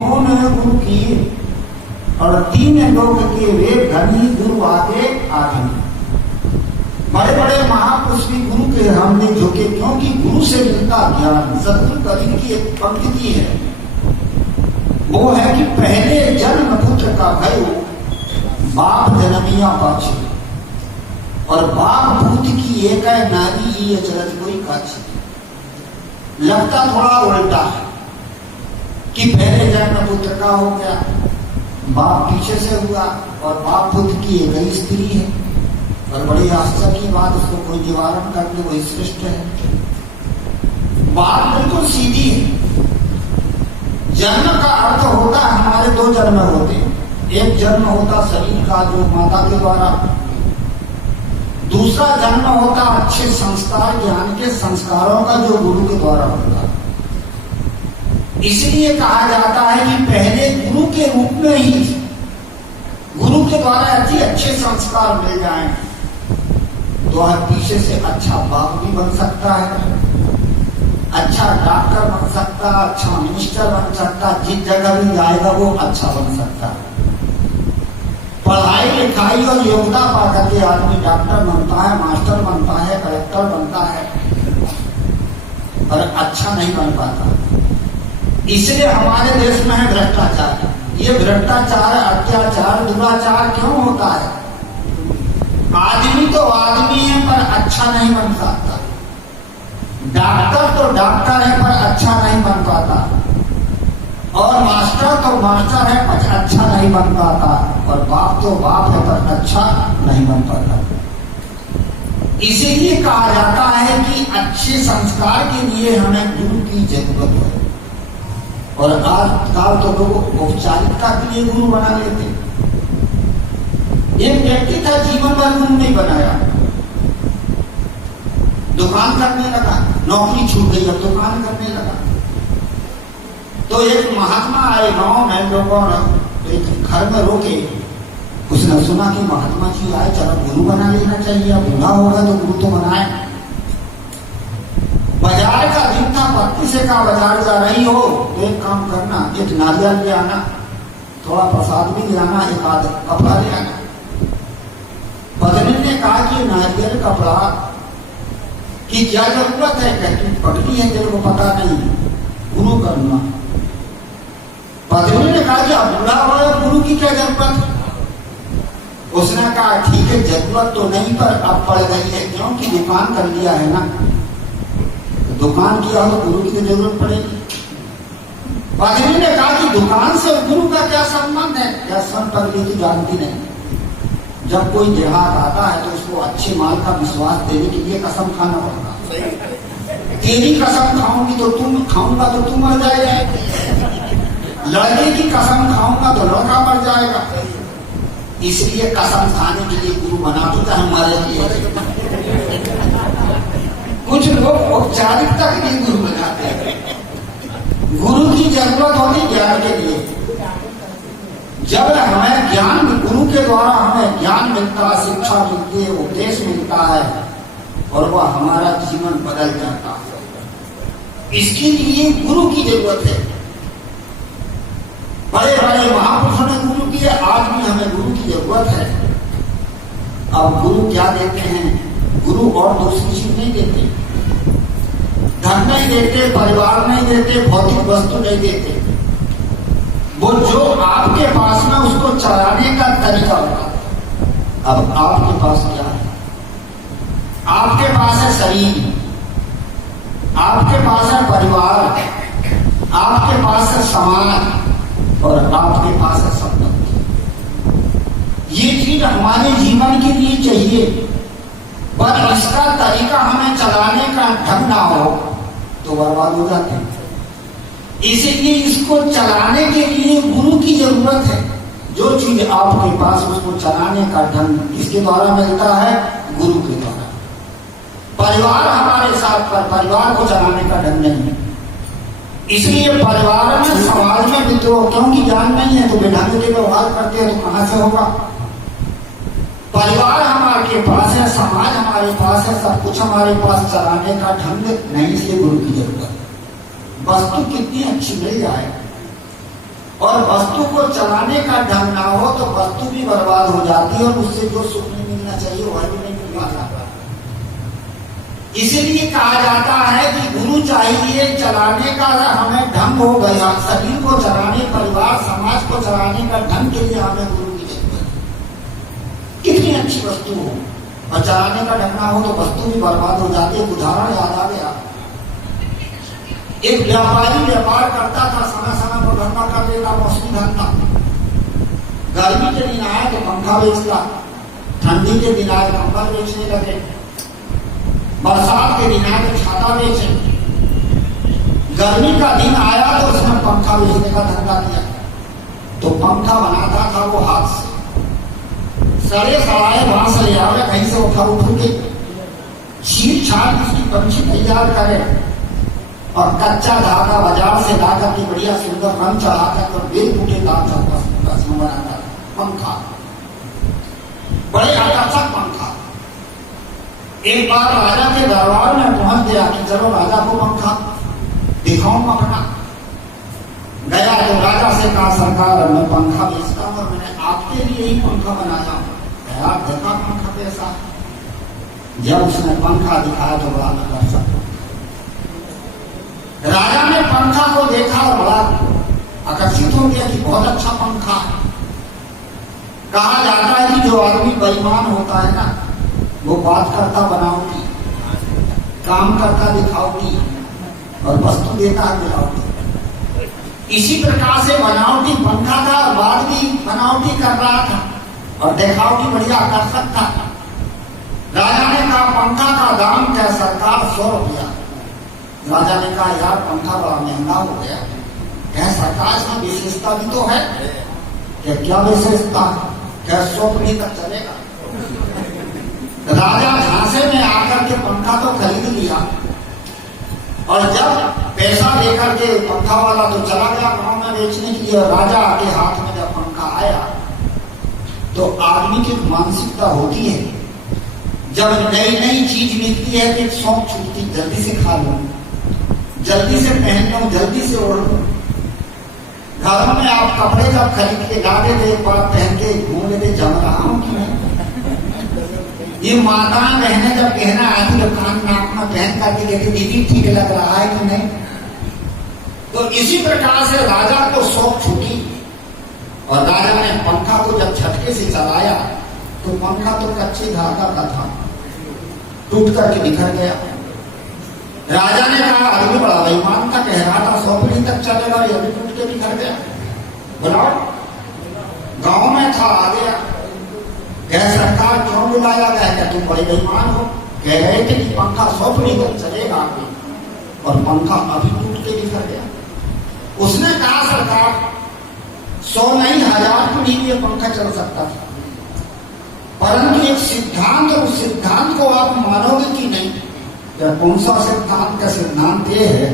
उन्होंने गुरु किए और 3 लोग के वे धनी गुरु आगे आगे। बड़े बड़े महापुरुष भी गुरु के हमने झुके, क्योंकि गुरु से मिलता ज्ञान। सतगुरु कबीर की एक पंक्ति है, वो है कि पहले जन्म पुत्र का भयो बाप जन्मिया पाछे, और बाप भूत की एक है नारी ये चलत कोई काछे। लगता थोड़ा उल्टा है कि पहले जन्म पुत्र का हो गया, बाप पीछे से हुआ, और बाप पुत्र की एक ही स्त्री है। और बड़ी आश्चर्य की बात, उसको कोई निवारण करके वही श्रेष्ठ है। बात बिल्कुल सीधी है। जन्म का अर्थ होता है, हमारे 2 जन्म होते हैं। एक जन्म होता शरीर का, जो माता के द्वारा। दूसरा जन्म होता अच्छे संस्कार, ज्ञान के संस्कारों का, जो गुरु के द्वारा होता है। इसलिए कहा जाता है कि पहले गुरु के रूप में ही गुरु के द्वारा अच्छे संस्कार मिल जाएं तो पीछे से अच्छा बाप भी बन सकता है, अच्छा डॉक्टर बन सकता, अच्छा मिनिस्टर बन सकता, जिस जगह भी जाएगा वो अच्छा बन सकता। पढ़ाई लिखाई और योग्यता पा करके आदमी डॉक्टर बनता है, मास्टर बनता है, कलेक्टर बनता है, पर अच्छा नहीं बन पाता। इसलिए हमारे देश में है भ्रष्टाचार। ये भ्रष्टाचार, अत्याचार, दुराचार क्यों होता है? आदमी तो आदमी है पर अच्छा नहीं बन सकता, डॉक्टर तो डॉक्टर है पर अच्छा नहीं बन पाता, और मास्टर तो मास्टर है पर अच्छा नहीं बन पाता, और बाप तो बाप है पर अच्छा नहीं बन पाता। इसीलिए कहा जाता है कि अच्छे संस्कार के लिए हमें गुरु की जरूरत है। और आजकल तो लोग औपचारिकता के लिए गुरु बना लेते। एक व्यक्ति था, जीवन भर गुरु नहीं बनाया, दुकान करने लगा, नौकरी छूट गई, अब दुकान करने लगा। तो एक महात्मा आए गांव में, लोगों ने एक घर में रोके। उसने सुना कि महात्मा जी आए, चलो गुरु बना लेना चाहिए, अब बूढ़ा होगा तो गुरु तो बनाए। बाजार का दिन था, पत्नी से कहा बाजार जा रही हो तो एक काम करना, एक नारियल ले आना, थोड़ा प्रसाद भी ले आना, एक आध कपड़ा ले आना। पत्नी ने कहा कि नारियल कपड़ा की क्या जरूरत है? कहती पगड़ी है, तेरे को पता नहीं, गुरु करना। पत्नी ने कहा कि अब बूढ़ा हुआ, गुरु की क्या जरूरत है? उसने कहा ठीक है, जरूरत तो नहीं पर अब पड़ गई है, क्योंकि दुकान कर लिया है ना, दुकान किया हो तो गुरु की जरूरत पड़ेगी। पत्नी ने कहा कि दुकान से गुरु का क्या संबंध है? क्या सन पगड़ी की जानती नहीं। जब कोई देहात आता है तो उसको अच्छे माल का विश्वास देने के लिए कसम खाना पड़ता। तेरी कसम खाऊंगी तो तुम, खाऊंगा तो तुम मर जाएगा, लड़के की कसम खाऊंगा तो लड़का मर जाएगा। इसलिए कसम खाने के लिए गुरु बना देता है हमारे लिए। कुछ लोग औपचारिकता के लिए गुरु बनाते हैं। गुरु की जरूरत होती ज्ञान के लिए। जब हमें ज्ञान, गुरु के द्वारा हमें ज्ञान मिलता है, शिक्षा मिलती है, उपदेश मिलता है, और वह हमारा जीवन बदल जाता है। इसके लिए गुरु की जरूरत है। बड़े बड़े महापुरुषों ने गुरु किए, आज भी हमें गुरु की जरूरत है। अब गुरु क्या देते हैं? गुरु और दूसरी चीज नहीं देते, धन नहीं देते, परिवार नहीं देते, भौतिक वस्तु नहीं देते। वो जो आपके पास में उसको चलाने का तरीका होता है। अब आपके पास क्या है? आपके पास है शरीर, आपके पास है परिवार, आपके पास है समाज, और आपके पास है संपत्ति। ये चीज हमारे जीवन के लिए चाहिए, पर इसका तरीका हमें चलाने का ढंग ना हो तो बर्बाद हो जाते हैं। इसीलिए इसको चलाने के लिए गुरु की जरूरत है। जो चीज आपके पास, उसको चलाने का ढंग किसके द्वारा मिलता है? गुरु के द्वारा। परिवार हमारे साथ, पर परिवार को चलाने का ढंग नहीं है। इसलिए परिवार में, समाज में विद्रोह, क्योंकि ज्ञान नहीं है तो बेढंगे के व्यवहार करते हैं, तो कहां से होगा? परिवार हमारे पास है, समाज हमारे पास है, सब कुछ हमारे पास, चलाने का ढंग नहीं, इसलिए गुरु की जरूरत। वस्तु कितनी अच्छी मिल जाए, और वस्तु को चलाने का ढंग ना हो तो वस्तु भी बर्बाद हो जाती है और उससे जो सुख नहीं मिलना चाहिए वह भी नहीं मिल पाता। इसीलिए कहा जाता है कि गुरु चाहिए चलाने का हमें ढंग हो गया, शरीर को चलाने, परिवार समाज को चलाने का ढंग के लिए हमें गुरु की जरूरत है। कितनी अच्छी वस्तु हो और चलाने का ढंग ना हो तो वस्तु भी बर्बाद हो जाती है। उदाहरण याद आ गया, एक व्यापारी व्यापार करता था, समय समय पर धंधा कर लेता, मौसमी धंधा। गर्मी के दिन आया तो पंखा बेचता, ठंडी के दिन आए कंबल बेचने लगे, बरसात के दिन आया तो छाता बेचे, गर्मी का दिन आया तो उसने पंखा बेचने का धंधा किया। तो पंखा बनाता था वो हाथ से, सड़े सड़ाए बांस ले आवे, कहीं से उठा के छीट छाट उसकी पंछी तैयार करे और कच्चा धागा बाजार से ला करके बढ़िया सुंदर रंग चढ़ा कर बेल बूटे दाम बनाता पंखा, बड़े आकर्षक पंखा। एक बार राजा के दरबार में पहुंच गया कि चलो राजा को पंखा दिखाऊं अपना। गया तो राजा से कहा, सरकार मैं पंखा बेचता हूं और मैंने आपके लिए ही पंखा बनाया हूं, आप देखा पंखा कैसा। जब उसने पंखा दिखाया तो बड़ा आकर्षक, राजा ने पंखा को देखा और बड़ा आकर्षित हो गया कि बहुत अच्छा पंखा है। कहा जाता है कि जो आदमी बेईमान होता है ना वो बात करता बनावटी, काम करता दिखावटी और वस्तु देता है मिलावटी। इसी प्रकार से बनावटी पंखा था और बात भी बनावटी कर रहा था और दिखावटी बढ़िया आकर्षक था। राजा ने कहा पंखा का दाम क्या सरकार? 100 रुपया। राजा ने कहा यार पंखा बड़ा महंगा हो गया। क्या सरकार इसमें विशेषता भी तो है? क्या विशेषता? क्या 100 पीढ़ी तक चलेगा? राजा झांसे में आकर के पंखा तो खरीद लिया और जब पैसा लेकर के पंखा वाला तो चला गया गांव में बेचने के लिए। राजा के हाथ में जब पंखा आया तो आदमी की मानसिकता होती है, जब नई नई चीज मिलती है तो शौक छूटती, जल्दी से खा लो, जल्दी से पहन लो, जल्दी से ओढ़ लो। घरों में आप कपड़े जब खरीद के ला देते, एक बार पहन के घूम लेते, जम रहा हूं कि नहीं। ये माता बहने जब पहना आती तो कान नाक में पहन करके देखते दीदी ठीक लग रहा है कि नहीं। तो इसी प्रकार से राजा को शौक छूटी और राजा ने पंखा को जब झटके से चलाया तो पंखा तो कच्चे धागा का था, टूट करके बिखर गया। राजा ने कहा आदमी बड़ा बेईमान था, कह रहा था 100 पीढ़ी तक चलेगा, ये भी टूट के बिखर गया। बुलाओ, गांव में था, आ गया। कह सरकार क्यों बुलाया गया? क्या तुम बड़े बेईमान हो? कह रहे थे कि पंखा 100 पीढ़ी तक चलेगा और पंखा अभी टूट के बिखर गया। उसने कहा सरकार 100 नहीं 1000 पीढ़ी में पंखा चल सकता था, परंतु एक सिद्धांत, उस सिद्धांत को आप मानोगे कि नहीं? कौन सा सिद्धांत? का सिद्धांत ये है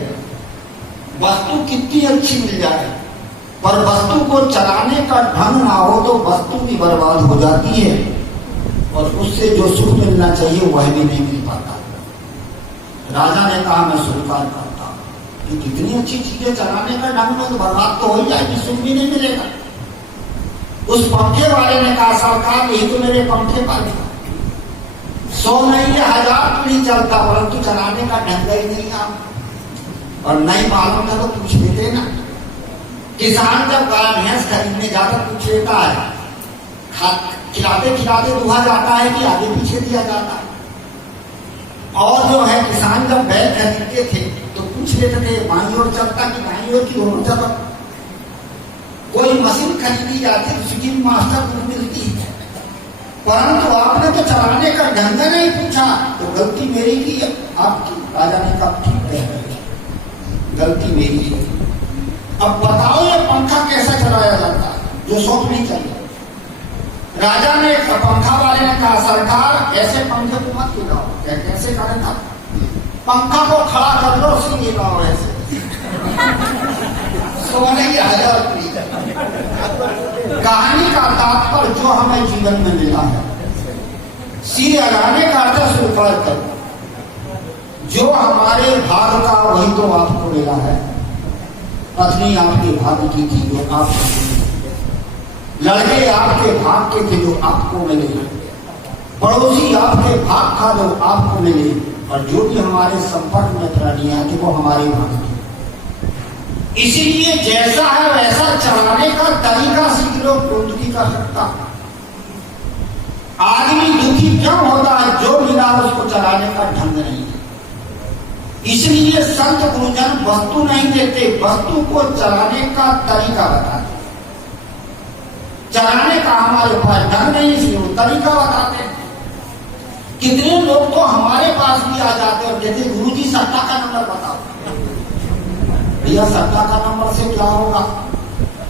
वस्तु कितनी अच्छी मिल जाए पर वस्तु को चलाने का ढंग ना हो तो वस्तु भी बर्बाद हो जाती है और उससे जो सुख मिलना चाहिए वह भी नहीं मिल पाता। राजा ने कहा मैं स्वीकार करता कि कितनी अच्छी चीजें चलाने का ढंग में तो बर्बाद तो हो जाएगी, सुख भी नहीं मिलेगा। उस पंखे वाले ने कहा सरकार यही तो मेरे पंखे पर 100 नहीं 1000 पीढ़ी चलता, परंतु चलाने का ढंग ही नहीं आप और नहीं मालूम है तो पूछ लेते ना। किसान जब गाय भैंस खरीदने जाकर पूछ लेता है, खिलाते खिलाते दुहा जाता है कि आगे पीछे दिया जाता है। और जो है किसान जब बैल खरीदते थे तो पूछ लेते थे बाईं ओर चलता कि दाईं ओर की दोनों चलता। कोई मशीन खरीदी जाती उसकी मास्टर बुक मिलती है, परंतु आपने तो चलाने का ढंग नहीं पूछा तो गलती मेरी की आपकी। राजा ने कहा ठीक है गलती मेरी है, अब बताओ ये पंखा कैसा चलाया जाता है जो 100 पीढ़ी चले। राजा ने पंखा वाले ने कहा सरकार ऐसे पंखे को मत गिराओ। कैसे करें था? पंखा को खड़ा कर लो, उसे गिराओ ऐसे। 100 नहीं 1000 पीढ़ी। कहानी का तात्पर्य जो हमें जीवन में मिला है, सिर लगाने का अर्थ स्वीकार करो। जो हमारे भाग का वही तो आपको मिला है। पत्नी आपके भाग्य की थी जो आपको मिली, लड़के आपके भाग के थे जो आपको मिले, पड़ोसी आपके भाग का जो आपको मिले, और जो भी हमारे संपर्क में प्राणियां थे वो हमारे भाग थे। इसीलिए जैसा है वैसा चलाने का तरीका सीख लो, तो दुखी कर सकता। आदमी दुखी क्यों होता है? जो मिला उसको चलाने का ढंग नहीं है। इसलिए संत गुरुजन वस्तु नहीं देते, वस्तु को चलाने का तरीका बताते। चलाने का हमारे पास ढंग नहीं, इसलिए वो तरीका बताते। कितने लोग तो हमारे पास भी आ जाते हैं और कहते गुरुजी सत्ता का नंबर बताओ। भैया सत्ता का नंबर से क्या होगा?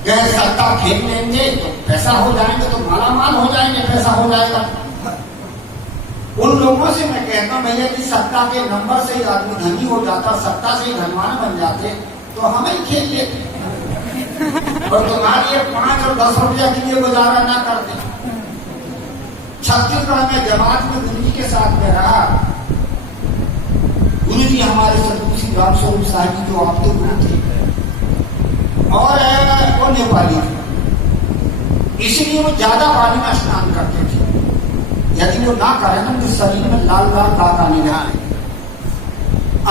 क्या सत्ता खेल लेंगे तो पैसा हो जाएंगे, तो मालामाल हो जाएंगे, पैसा हो जाएगा। उन लोगों से मैं कहता हूं भैया कि सत्ता के नंबर से ही आदमी धनी हो जाता, सत्ता से ही धनवान बन जाते, तो हम ही खेल लेते और तुम्हारे 5 और 10 रुपया के लिए गुजारा ना करते। छत्तीसगढ़ में जमात में गुरु जी के साथ में रहा। गुरु जी हमारे सतगुरु श्री राम स्वरूप साहब जी जो आपके गुरु थे और वो नेपाली थे, इसलिए वो ज्यादा पानी में स्नान करते थे। यदि वो ना करें ना तो शरीर में लाल लाल दाग आने लगे।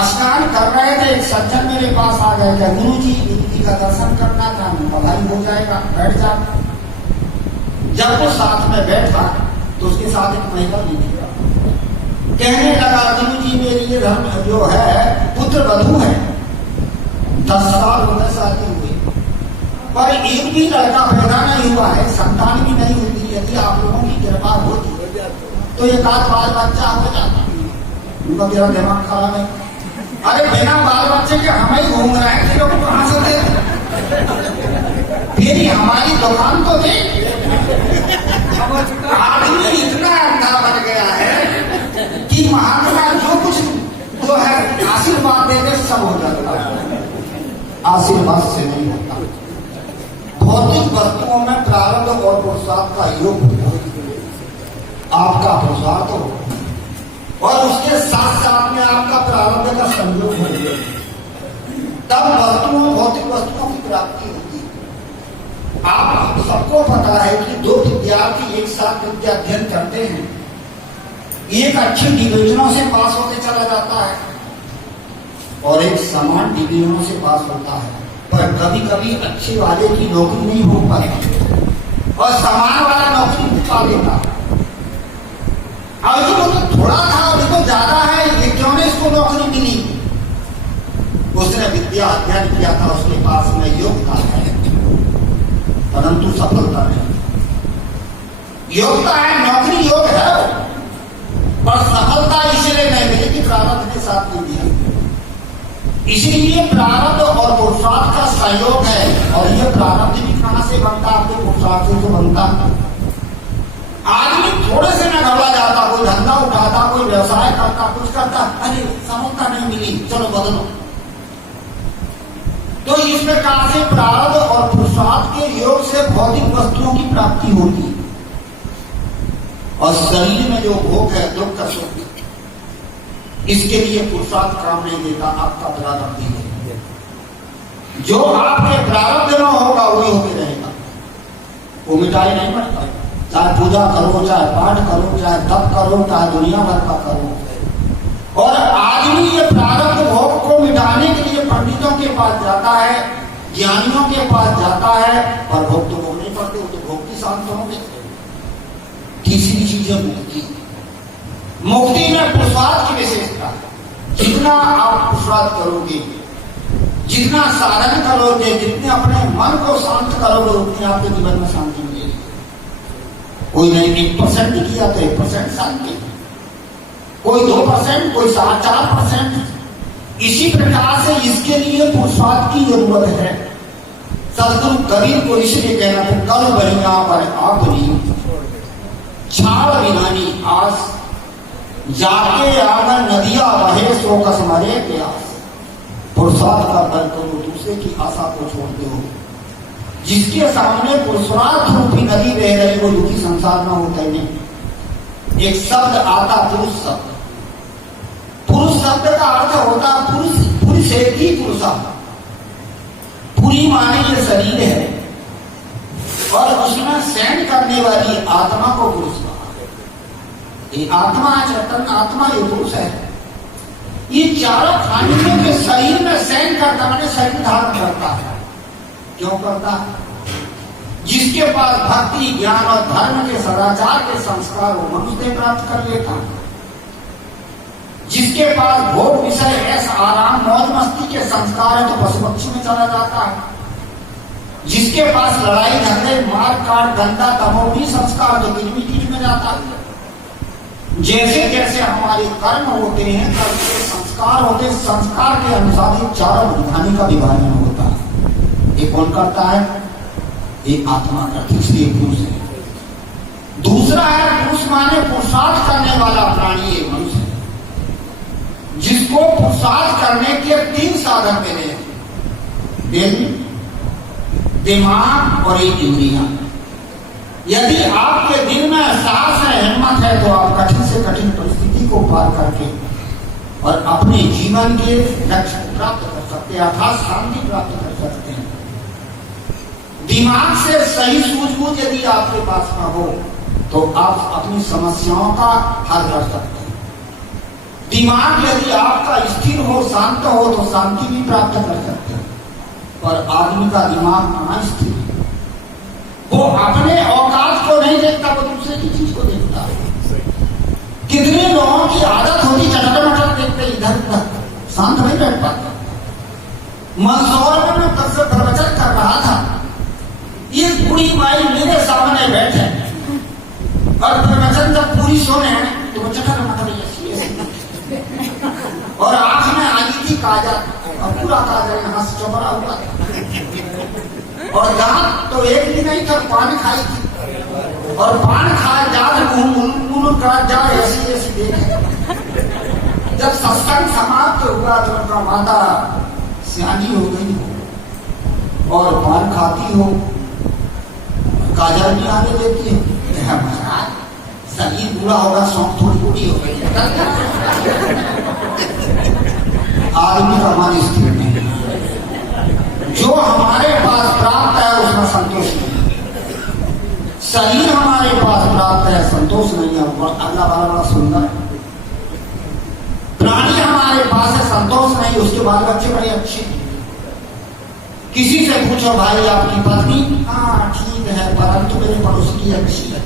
स्नान कर रहे थे, एक सज्जन मेरे पास आ गए, क्या गुरु जी का दर्शन करना था, भाई हो जाएगा, बैठ जा। जब वो साथ में बैठा तो उसके साथ एक महिला भी थी। कहने लगा गुरु जी मेरे ये धर्म जो है पुत्र वधू है, 10 साल हो गए शादी हुए, पर एक भी लड़का पैदा नहीं हुआ है, संतान भी नहीं हुई। यदि आप लोगों की कृपा होती तो एक आध बाल बच्चा हो जाता। उनका मेरा दिमाग खराब है। अरे बिना बाल बच्चे के हम ही घूम रहे हैं, लोग कहां से थे? फिर हमारी दुकान तो दे। आदमी इतना अंधा बन गया है कि महात्मा जो कुछ जो है आशीर्वाद देते सब हो जाता है, आशीर्वाद से नहीं होता। भौतिक वस्तुओं में प्रारब्ध और पुरुषार्थ का योग होता है। आपका पुरुषार्थ हो और उसके साथ साथ में आपका प्रारब्ध का संयोग हो, तब वस्तुओं भौतिक वस्तुओं की प्राप्ति होती है। आप सबको पता है कि 2 विद्यार्थी एक साथ विद्या अध्ययन करते हैं, एक अच्छे डिवीजनों से पास होते चला जाता है और एक समान डिवीजनों से पास होता है, पर कभी कभी अच्छे वाले की नौकरी नहीं हो पाती और समान वाला नौकरी पा लेता है। और जो तो थोड़ा था अभी तो ज्यादा है, ये क्यों नहीं इसको नौकरी मिली? उसने विद्या अध्ययन किया था, उसके पास में योग्यता है परंतु सफलता नहीं। योग्यता है, नौकरी योग है, पर सफलता इसलिए नहीं मिली कि प्रारब्ध के साथ नहीं दिया। इसीलिए प्रारब्ध और पुरुषार्थ का सहयोग है, और यह प्रारब्ध भी कहां से बनता? आपके पुरुषार्थ से तो बनता। आदमी थोड़े से न घबरा जाता, कोई धंधा उठाता, कोई व्यवसाय करता, कुछ करता, अरे सफलता नहीं मिली, चलो बदलो। तो इस प्रकार से प्रारब्ध और पुरुषार्थ के योग से भौतिक वस्तुओं की प्राप्ति होती है और शरीर में जो भोग है, दुख का सुख, इसके लिए पुरुषार्थ काम नहीं देता, आपका प्रारब्ध है। जो आपके प्रारब्ध में होगा वही होके रहेगा, वो मिटाई नहीं पड़ता। चाहे पूजा करो, चाहे पाठ करो, चाहे तप करो, चाहे दुनिया भर का करो। और आदमी ये प्रारब्ध भोग को मिटाने के लिए पंडितों के पास जाता है, ज्ञानियों के पास जाता है, पर भोग तो भोग नहीं पड़ते, वो तो भोग की शांत होंगे। तीसरी चीज है मुक्ति। मुक्ति में पुरुषार्थ की विशेषता, जितना आप पुरुषार्थ करोगे, जितना साधन करोगे, जितने अपने मन को शांत करोगे, उतनी आपके जीवन में शांति मिलेगी। कोई नहीं 1% किया तो 1% शांति, कोई 2%, कोई 4%। इसी प्रकार से इसके लिए पुरुषार्थ की जरूरत है। सदगुरु कबीर को इसलिए कहना था, कल बनिया पर आपनी छाड़ बिनानी आस, जाके आगा नदिया बहे सो कस मरे प्यास। पुरुषार्थ का बल करो, दूसरे की आशा को छोड़ते हो। जिसके सामने पुरुषार्थ रूपी नदी बह रही, वो दुखी संसार में होता ही नहीं। एक शब्द आता पुरुष शब्द, पुरुष शब्द का अर्थ होता पुरुष, पुरुष एक ही पुरुषा, पूरी माने ये शरीर है और उसमें सहन करने वाली आत्मा को पुरुष कहा। ये आत्मा चेतन आत्मा ये पुरुष है। ये चारों खानियों के शरीर में सहन करता माने शरीर धारण करता है। क्यों करता है? जिसके पास भक्ति ज्ञान और धर्म के सदाचार के संस्कार वो मनुष्य प्राप्त कर लेता है। जिसके पास भोग विषय ऐसा आराम मौज मस्ती के संस्कार है तो पशु पक्षी में चला जाता है। जिसके पास लड़ाई झगड़े मार काट गंदा तमोगी संस्कार तो गिरवी कीट में जाता है। जैसे जैसे हमारे कर्म होते हैं कर्म के संस्कार होते हैं, संस्कार के अनुसार ये चारों विधानी का विभाजन होता है। ये कौन करता है? एक आत्मा करती है, इसलिए पुरुष है। दूसरा है पुरुष माने पुरुषार्थ करने वाला प्राणी एक मनुष्य है, जिसको पुरुषार्थ करने के 3 साधन मिले हैं, दिल, दिमाग और एक इंद्रियां। यदि आपके दिल में साहस है हिम्मत है तो आप कठिन से कठिन परिस्थिति को पार करके और अपने जीवन के लक्ष्य प्राप्त कर सकते हैं अर्थात शांति प्राप्त कर सकते हैं। दिमाग से सही सूझबूझ यदि आपके पास न हो तो आप अपनी समस्याओं का हल कर सकते हैं। दिमाग यदि आपका स्थिर हो शांत हो तो शांति भी प्राप्त कर सकते हैं। पर आदमी का दिमाग कहाँ स्थिर है? वो अपने औकात को नहीं देखता, वो दूसरे की चीज को देखता है। कितने लोगों की आदत होती चटर मटर देखते इधर उधर, शांत नहीं बैठ पाता। मंदसौर में मैं कल से प्रवचन कर रहा था, ये बूढ़ी माई मेरे सामने बैठे और प्रवचन जब पूरी सुने तो वो चटर मटर और आंख में आई थी काजल और पूरा काजल यहाँ से चमड़ा हुआ और दांत तो एक भी नहीं था, पान खाई थी और पान खा जात मुंह का जा ऐसी ऐसी देखे। जब सत्संग समाप्त हुआ तो उनका माता सियानी हो गई हो और पान खाती हो, काजल भी आने देती है। महाराज शरीर बुरा होगा, शौक थोड़ी बूढ़ी हो गई। आदमी का मन स्थिर नहीं, जो हमारे पास प्राप्त है उसमें संतोष नहीं है। शरीर हमारे पास प्राप्त है, संतोष नहीं है। अल्लाह वाला बड़ा सुंदर है। प्राणी हमारे पास है, संतोष नहीं, उसके बाल बच्चे बड़े अच्छे। किसी से पूछो भाई आपकी पत्नी, हाँ ठीक है परंतु मेरे पड़ोसी की अच्छी है।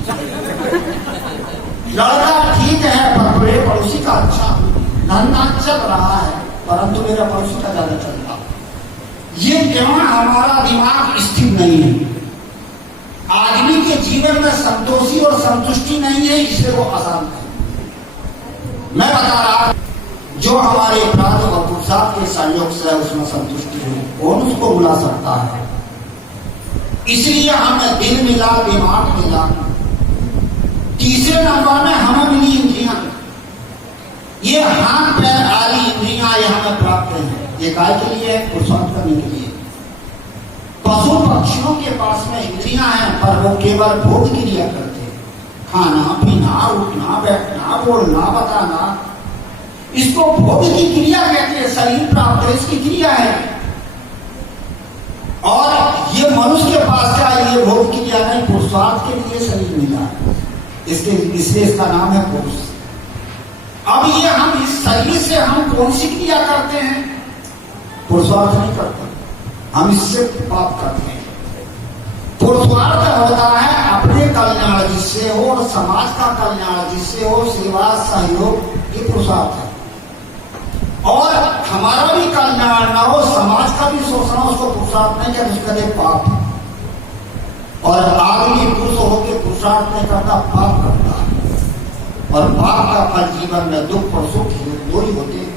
लड़का ठीक है पर मेरे पड़ोसी का अच्छा, धंधा चल रहा है परंतु मेरा पड़ोसी का ज्यादा चल रहा। ये क्यों? हमारा दिमाग स्थिर नहीं है। आदमी के जीवन में संतोषी और संतुष्टि नहीं है, इसलिए वो अशांत है। मैं बता रहा जो हमारे अपराध और पुरुषार्थ के संयोग से है उसमें संतुष्टि हो, कौन उसको बुला सकता है? इसलिए हमें दिल मिला, दिमाग मिला। तीसरे नंबर में हमें मिली इंद्रियां। ये हाथ पैर आदि इंद्रियां ये हमें प्राप्त है। ये काय के लिए है? पुरुषार्थ करने के लिए। पशु पक्षियों के पास में इंद्रियां हैं पर वो केवल भोग क्रिया करते हैं, खाना पीना उठना बैठना बोलना बताना, इसको भोग की क्रिया कहते हैं। शरीर प्राप्त है इसकी क्रिया है। और ये मनुष्य के पास क्या है? ये भोग क्रिया नहीं, पुरुषार्थ के लिए शरीर मिला है, इसलिए इसका नाम है पुरुष। अब ये हम इस शरीर से हम कौन सी क्रिया करते हैं? पुरुषार्थ नहीं करते, हम इससे पाप करते हैं। पुरुषार्थ होता है अपने कल्याण जिससे हो और समाज का कल्याण जिससे हो, सेवा सहयोग, ये पुरुषार्थ है। और हमारा भी कल्याण ना हो, समाज का भी शोषण, उसको पुरुषार्थ नहीं कहते, उसको कहते पाप। और आदमी पुरुष होकर पुरुषार्थ नहीं करता, पाप करता है। और पाप का फल जीवन में दुख और सुख दो ही होते हैं।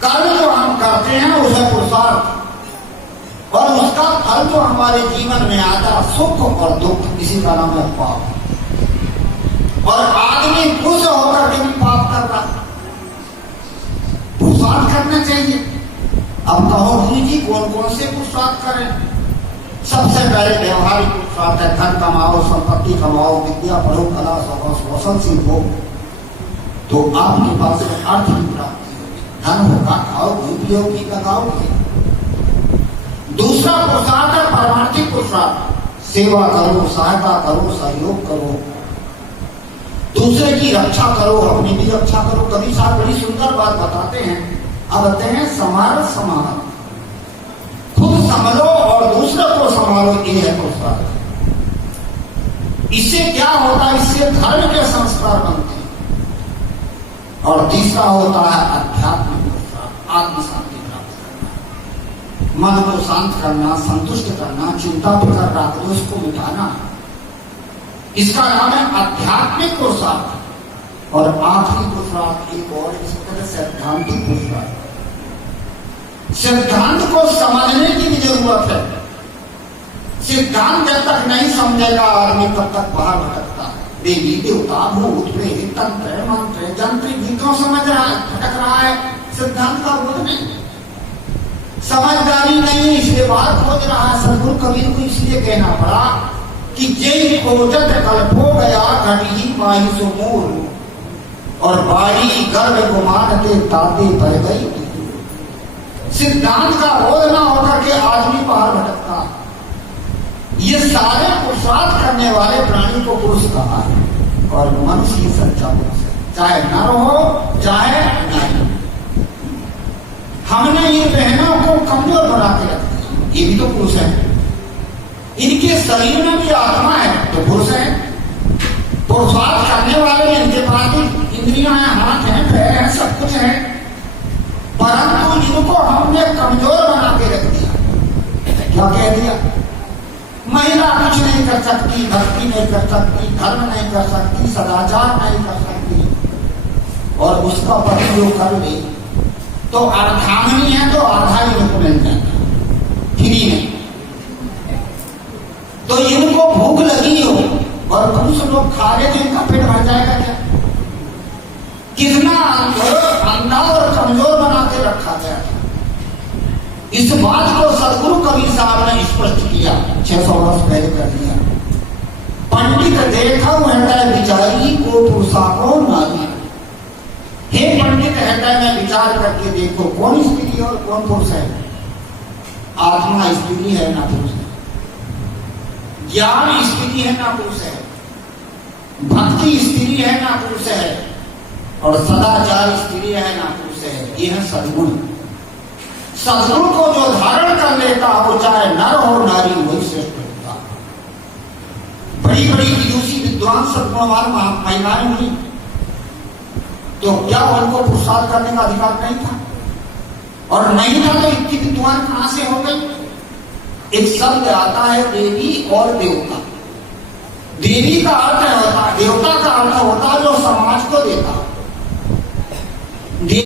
कर्म जो हम करते हैं उसे पुरुषार्थ, और उसका फल जो हमारे जीवन में आता सुख और दुख, इसी का नाम है पाप। और आदमी पुरुष होकर के भी पाप कर रहा है। पुरुषार्थ करना चाहिए। अब कहो जी कौन कौन से पुरुषार्थ करें? सबसे पहले व्यवहारिक पुरुषार्थ है, धन कमाओ, संपत्ति कमाओ, विद्या पढ़ो, कला कौशल सीखो, तो आपके पास अर्थ की प्राप्ति होगी। धन होगा, खाओगे, पियोगे, लगाओगे। दूसरा पुरुषार्थ है परमार्थिक पुरुषार्थ, सेवा करो, सहायता करो, सहयोग करो, दूसरे की रक्षा करो, अपनी भी रक्षा करो। कवि साहब बड़ी सुंदर बात बताते हैं, अब कहते हैं समार समार, खुद संभलो और दूसरे को संभालो, ये है पुरुषार्थ। इससे क्या होता है? इससे धर्म के संस्कार बनते हैं। और तीसरा होता है आध्यात्मिक पुरुषार्थ, आत्म शांति प्राप्त करना, मन को शांत करना, संतुष्ट करना, चिंता फिकर राग दोष को मिटाना, इसका नाम है आध्यात्मिक पुरुषार्थ। और आखिरी पुरुषार्थ एक और, इसको कहते हैं सैद्धांतिक पुरुषार्थ। सिद्धांत को समझने की भी जरूरत है। सिद्धांत जब तक नहीं समझेगा आदमी तब तक बाहर भटकता है। देवी देवता भूत प्रेत तंत्र मंत्र जंत्र भी क्यों समझ रहा है, भटक रहा है, सिद्धांत का बोध नहीं, समझदारी नहीं, इसलिए बाहर खोज रहा है। सदगुरु कबीर को इसलिए कहना पड़ा कि जय खोजत कल्पो गया घटी माही सो मोर, और बाड़ी गर्भ गुमानते ताते पर गई। सिद्धांत का बोध न होकर के आदमी बाहर भटकता। ये सारे पुरुषार्थ करने वाले प्राणी को पुरुष कहा है, और मनुष्य ही सच्चा पुरुष है, चाहे नर हो चाहे नारी। हमने ये बहनों को कमजोर बना के रख दिया, ये भी तो पुरुष है। इनके शरीर में भी आत्मा है तो पुरुष है। पुरुषार्थ करने वाले इनके पास भी इंद्रियां हैं, हाथ हैं, पैर हैं, सब कुछ है, परंतु इनको हमने कमजोर बना के रख दिया। क्या कह दिया? महिला कुछ नहीं कर सकती, भक्ति नहीं कर सकती, धर्म नहीं कर सकती, सदाचार नहीं कर सकती, और उसका पति जो कर ले तो अर्धांगिनी है तो आधा इनको मिल जाएगा फ्री में। तो इनको भूख लगी हो और पुरुष लोग खा रहे तो इनका पेट भर जाएगा क्या? कितना अंधा और कमजोर बना के रखा गया। इस बात को सदगुरु कबीर साहब ने स्पष्ट किया, 600 वर्ष पहले कर दिया। पंडित देखा हृदय विचारी को पुरुषा को नारी। हे पंडित, हृदय में विचार करके देखो कौन स्त्री और कौन पुरुष है। आत्मा स्त्री है ना पुरुष है, ज्ञान स्त्री है ना पुरुष है, भक्ति स्त्री है ना पुरुष है, और सदाचार स्त्री है ना पुरुष है। ये है सद्गुण। सद्गुण को जो धारण कर लेता वो चाहे नर हो नारी वही श्रेष्ठ होता। बड़ी बड़ी विदुषी विद्वान सद्गुणवान महिलाएं हुई तो क्या उनको पुरुषार्थ करने का अधिकार नहीं था? और नहीं था तो इतनी विद्वान कहां से हो गई? एक शब्द आता है देवी और देवता। देवी का अर्थ होता है